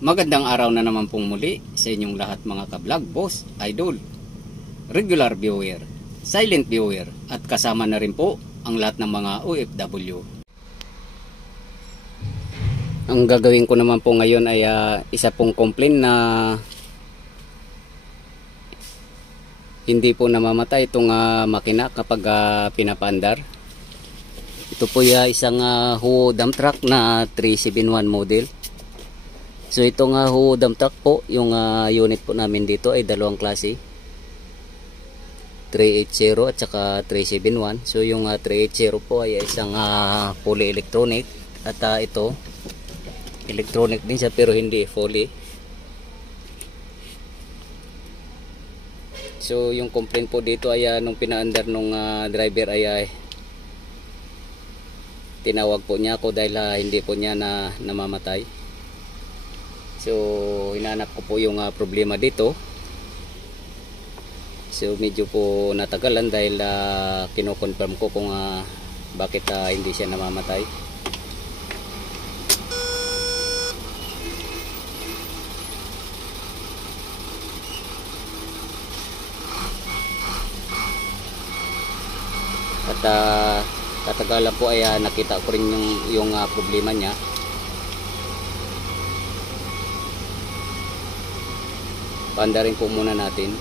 Magandang araw na naman pong muli sa inyong lahat mga ka-vlog, boss, idol, regular viewer, silent viewer at kasama na rin po ang lahat ng mga OFW. Ang gagawin ko naman po ngayon ay isa pong complaint na hindi po namamatay itong makina kapag pinapaandar. Ito po isang Huo dump truck na 371 model. So itong Huo dump truck po, yung unit po namin dito ay dalawang klase, 380 at saka 371. So yung 380 po ay isang fully electronic at ito electronic din siya pero hindi fully. So yung complaint po dito ay nung pinaandar nung driver ay tinawag po niya ako dahil hindi po niya namamatay. So hinanap ko po yung problema dito. So medyo po natagalan dahil kino-confirm ko kung bakit hindi siya namamatay. At katagalan po ay nakita ko rin yung problema niya. Paandarin po muna natin.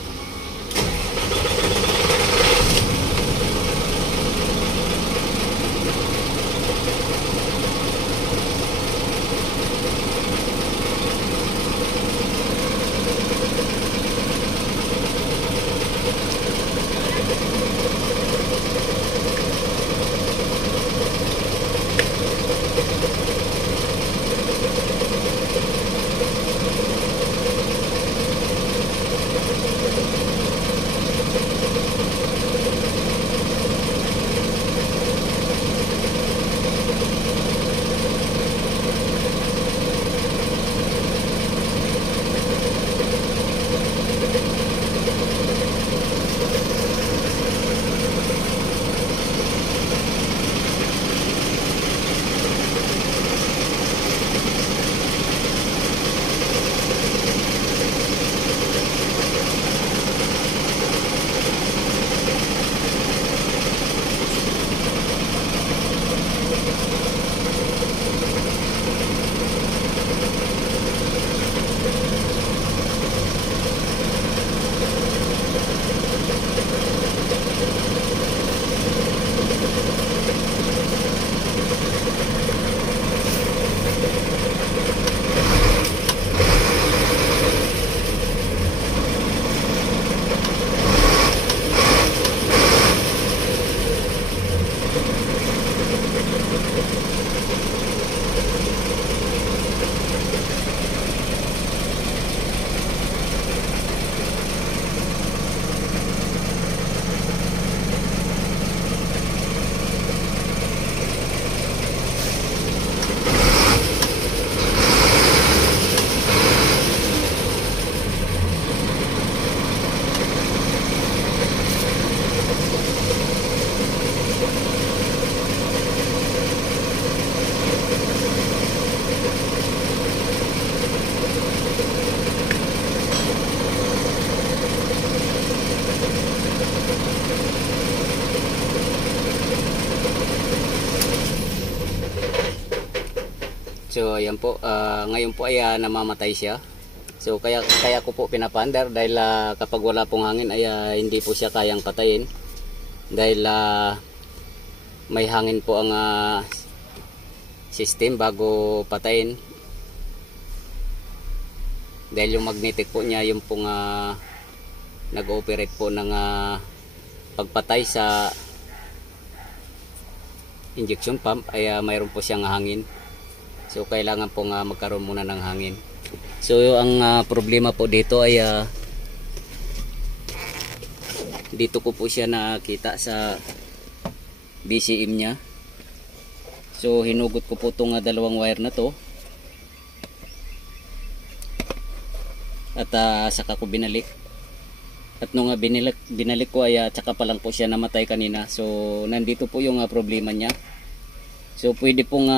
So ayan po, ngayon po ay namamatay siya. So kaya ko po pinapaandar dahil kapag wala pong hangin ay hindi po siya kayang patayin. Dahil may hangin po ang system bago patayin. Dahil yung magnetic po niya yung pong nag-ooperate po ng pagpatay sa injection pump ay mayroon po siyang hangin. So kailangan pong magkaroon muna ng hangin. So ang problema po dito ay dito ko po siya nakita sa BCM niya. So hinugot ko po itong dalawang wire na to. At saka ko binalik. At nung binalik ko ay tsaka pa lang po siya namatay kanina. So nandito po yung problema niya. So pwede pong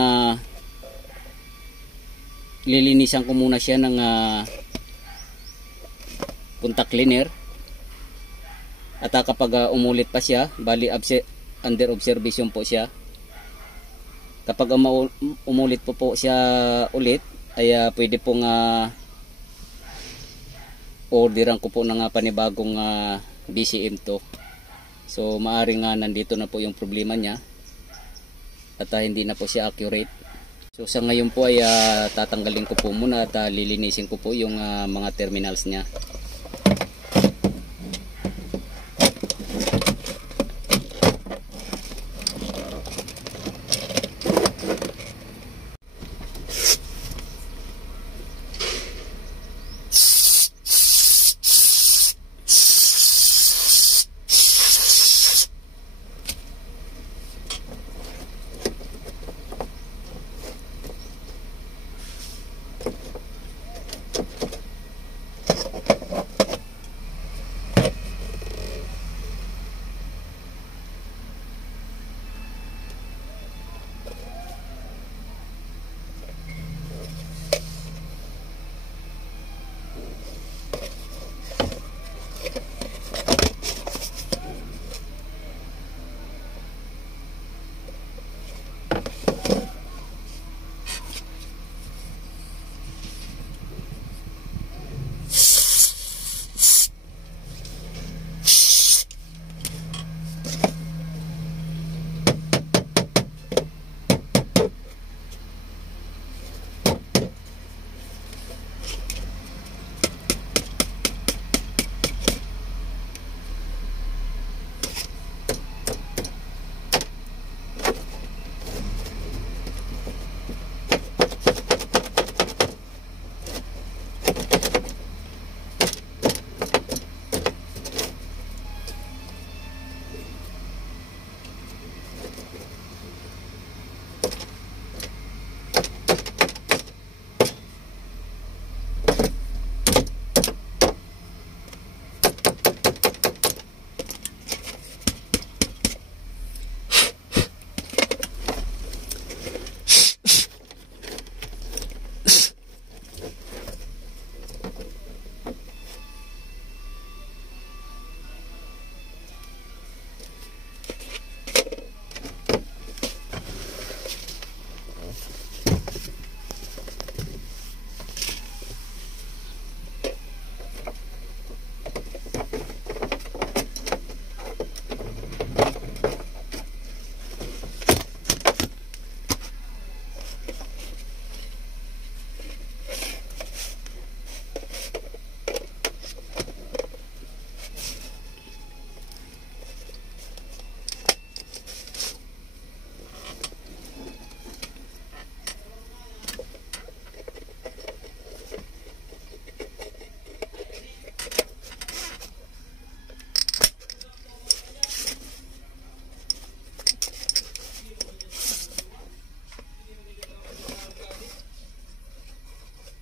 lilinisan ko muna siya ng contact cleaner. At kapag umulit pa siya, bali under observation po siya. Kapag umulit po siya ulit, ay pwede pong orderan ko po ng panibagong BCM to. So maaring nandito na po yung problema niya at hindi na po siya accurate. So sa ngayon po ay tatanggalin ko po muna at lilinisin ko po yung mga terminals niya.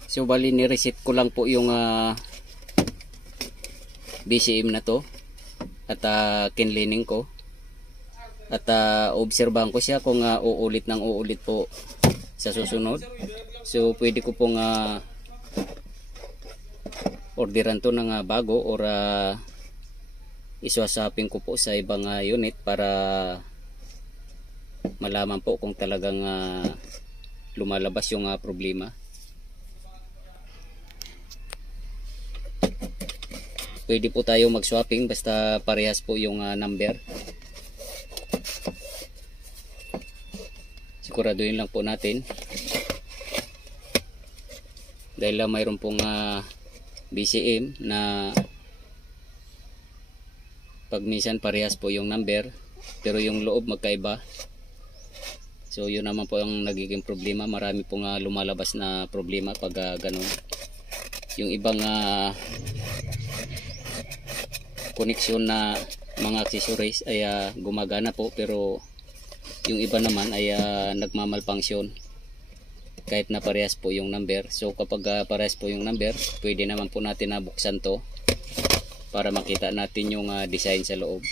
So bali ni-reset ko lang po yung BCM na to at kinlining ko at obserbahan ko siya kung uulit ng uulit po sa susunod. So pwede ko pong orderan to ng bago or iswasapin ko po sa ibang unit para malaman po kung talagang lumalabas yung problema. Pwede po tayo mag-swapping basta parehas po yung number. Siguraduhin lang po natin. Dahil mayroon pong BCM na pag minsan parehas po yung number pero yung loob magkaiba. So yun naman po ang nagiging problema. Marami pong lumalabas na problema pag ganun. Yung ibang connection na mga accessories ay gumagana po pero yung iba naman ay nagmamalfunction kahit na parehas po yung number. So kapag parehas po yung number, pwede naman po natin na buksan to para makita natin yung design sa loob.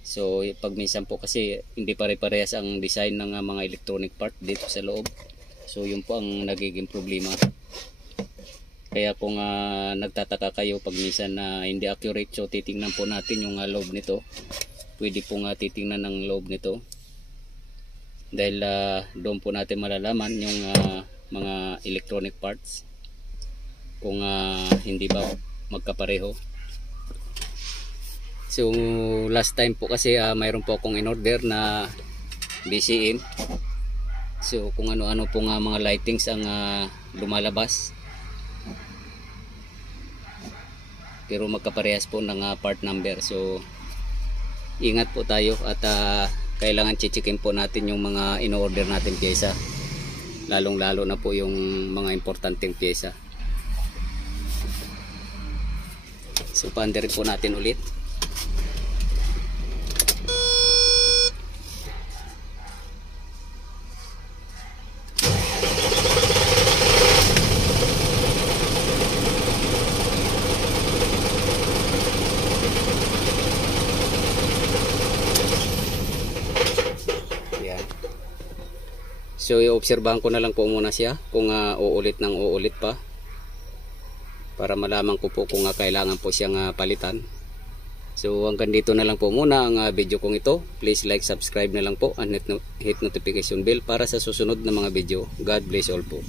So pag minsan po kasi hindi pare-parehas ang design ng mga electronic part dito sa loob. So yun po ang nagiging problema. Kaya kung nagtataka kayo pag minsan na hindi accurate, so titingnan po natin yung loob nito. Pwede po titingnan ng loob nito. Dahil doon po natin malalaman yung mga electronic parts. Kung hindi ba magkapareho. So last time po kasi mayroon po akong in-order na BCM. So kung ano-ano po mga lightings ang lumalabas. Pero magkaparehas po ng part number. So ingat po tayo at kailangan chichikin po natin yung mga in-order natin pyesa. Lalong-lalo na po yung mga importanteng pyesa. So paandarin po natin ulit. So i-obserbahan ko na lang po muna siya kung uulit ng uulit pa para malaman ko po kung kailangan po siyang palitan. So hanggang dito na lang po muna ang video kong ito. Please like, subscribe na lang po and hit notification bell para sa susunod na mga video. God bless all po.